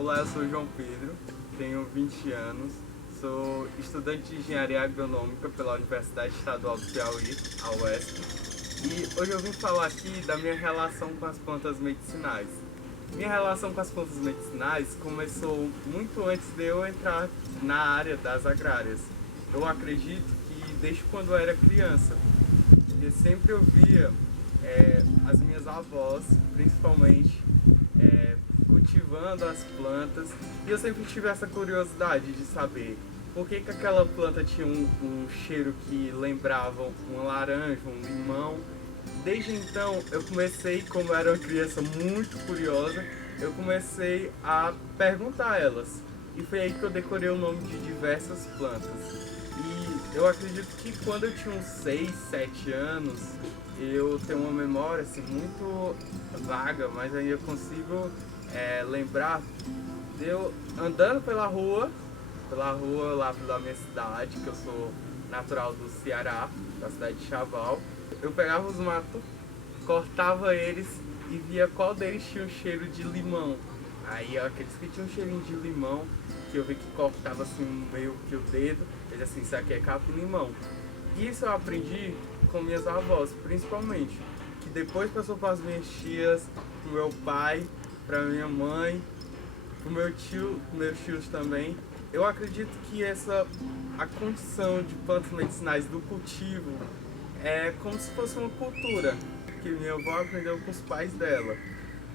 Olá, eu sou o João Pedro, tenho 20 anos, sou estudante de Engenharia Agronômica pela Universidade Estadual do Piauí, a UESP, e hoje eu vim falar aqui da minha relação com as plantas medicinais. Minha relação com as plantas medicinais começou muito antes de eu entrar na área das agrárias. Eu acredito que desde quando eu era criança, eu sempre ouvia as minhas avós, principalmente, cultivando as plantas, e eu sempre tive essa curiosidade de saber por que aquela planta tinha um cheiro que lembrava uma laranja, um limão. Desde então eu comecei, como eu era uma criança muito curiosa, eu comecei a perguntar a elas, e foi aí que eu decorei o nome de diversas plantas. E eu acredito que quando eu tinha uns 6, 7 anos, eu tenho uma memória assim, muito vaga, mas aí eu consigo lembrar de eu andando pela rua lá da minha cidade, que eu sou natural do Ceará, da cidade de Chaval. Eu pegava os matos, cortava eles e via qual deles tinha um cheiro de limão. Aí aqueles que tinham um cheirinho de limão, que eu vi que cortava assim meio que o dedo, eu disse assim, isso aqui é capim-limão. Isso eu aprendi com minhas avós, principalmente, que depois passou para as minhas tias, pro meu pai, para minha mãe, pro meu tio, meus tios também. Eu acredito que a condição de plantas medicinais do cultivo é como se fosse uma cultura que minha avó aprendeu com os pais dela.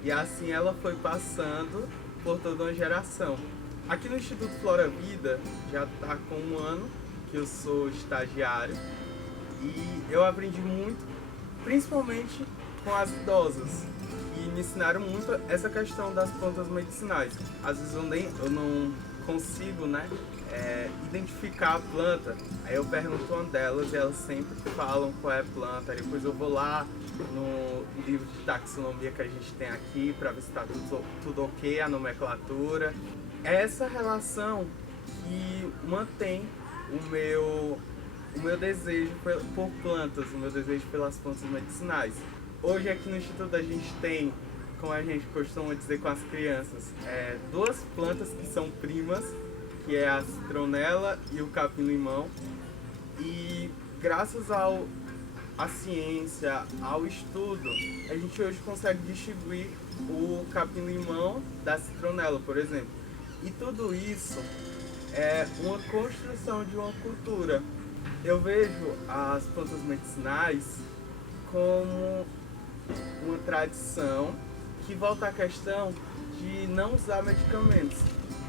E assim ela foi passando por toda uma geração. Aqui no Instituto Flora Vida já está com um ano que eu sou estagiário e eu aprendi muito, principalmente com as idosas, que me ensinaram muito essa questão das plantas medicinais. Às vezes eu não consigo, identificar a planta, aí eu pergunto uma delas e elas sempre falam qual é a planta, aí depois eu vou lá no livro de taxonomia que a gente tem aqui para ver se está tudo ok, a nomenclatura. É essa relação que mantém o meu desejo por plantas, o meu desejo pelas plantas medicinais. Hoje aqui no Instituto a gente tem, como a gente costuma dizer com as crianças, duas plantas que são primas, que é a citronela e o capim-limão. E graças à ciência, ao estudo, a gente hoje consegue distinguir o capim-limão da citronela, por exemplo. E tudo isso é uma construção de uma cultura. Eu vejo as plantas medicinais como uma tradição que volta à questão de não usar medicamentos.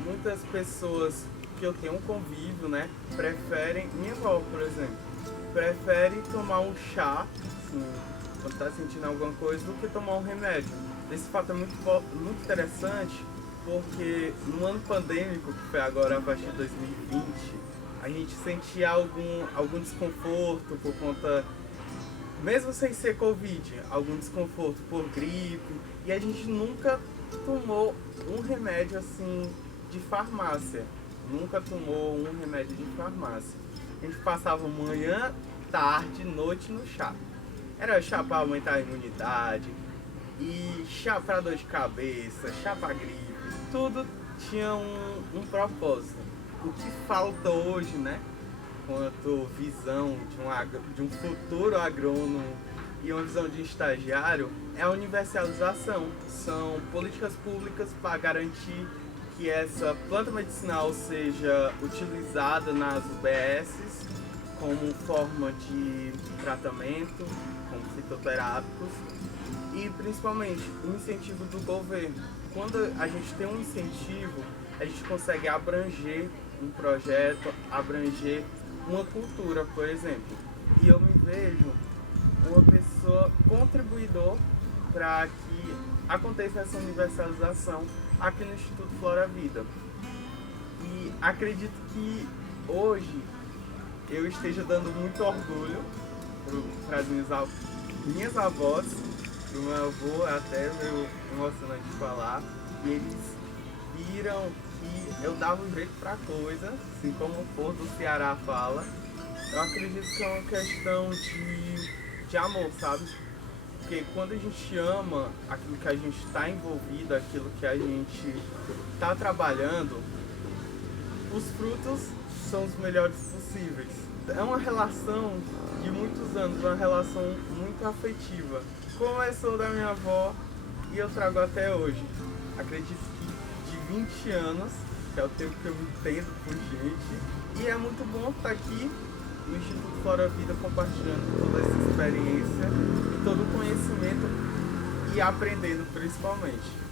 Muitas pessoas que eu tenho um convívio, preferem, minha avó, por exemplo, prefere tomar um chá, assim, quando está sentindo alguma coisa, do que tomar um remédio. Esse fato é muito interessante, porque no ano pandêmico, que foi agora a partir de 2020, a gente sentia algum desconforto por conta, mesmo sem ser Covid, algum desconforto por gripe, e a gente nunca tomou um remédio assim de farmácia, nunca tomou um remédio de farmácia. A gente passava manhã, tarde, noite no chá. Era chá para aumentar a imunidade, e chá para dor de cabeça, chá para gripe, tudo tinha um propósito. O que falta hoje, quanto visão de um futuro agrônomo e uma visão de estagiário, é a universalização. São políticas públicas para garantir que essa planta medicinal seja utilizada nas UBSs como forma de tratamento, como fitoterápicos, e principalmente o incentivo do governo. Quando a gente tem um incentivo, a gente consegue abranger um projeto, abranger uma cultura, por exemplo. E eu me vejo uma pessoa contribuidor para que aconteça essa universalização aqui no Instituto Flora Vida. E acredito que hoje eu esteja dando muito orgulho para as minhas avós, para o meu avô, é até meio emocionante de falar, e eles viram que eu dava um jeito para coisa, assim como o povo do Ceará fala. Eu acredito que é uma questão de amor, sabe? Porque quando a gente ama aquilo que a gente está envolvido, aquilo que a gente está trabalhando, os frutos são os melhores possíveis. É uma relação de muitos anos, uma relação muito afetiva. Começou da minha avó e eu trago até hoje. Acredito que de 20 anos, que é o tempo que eu me entendo por gente. E é muito bom estar aqui no Instituto Flora Vida compartilhando toda essa experiência, todo o conhecimento e aprendendo principalmente.